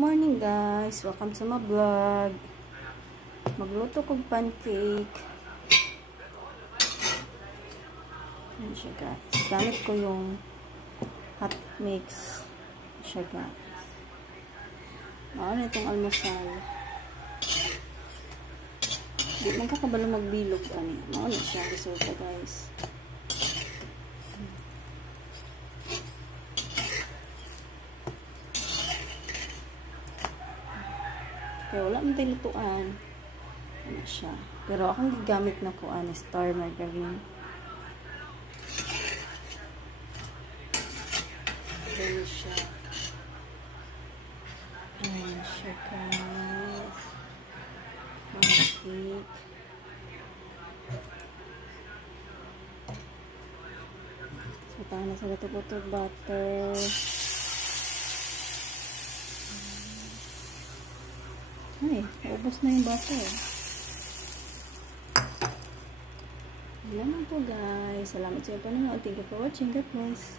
Morning guys, welcome sa my vlog. Magluto kong pancake. Ayan siya guys. Gamit ko yung hot mix. Siya guys. Maano itong almusal. Di man kakabalo magbilog kami. Maano siya resulta guys. Kaya wala man tayo lutuan. Ano siya. Pero akong gagamit na ko star margarine. Ayan siya. Ayan siya guys. Mga cake. So, tahan na sa gato butter. Ay, naubos na yung butter. Yan lang po guys. Salamat sa iyo panonood. Thank you for watching. God bless.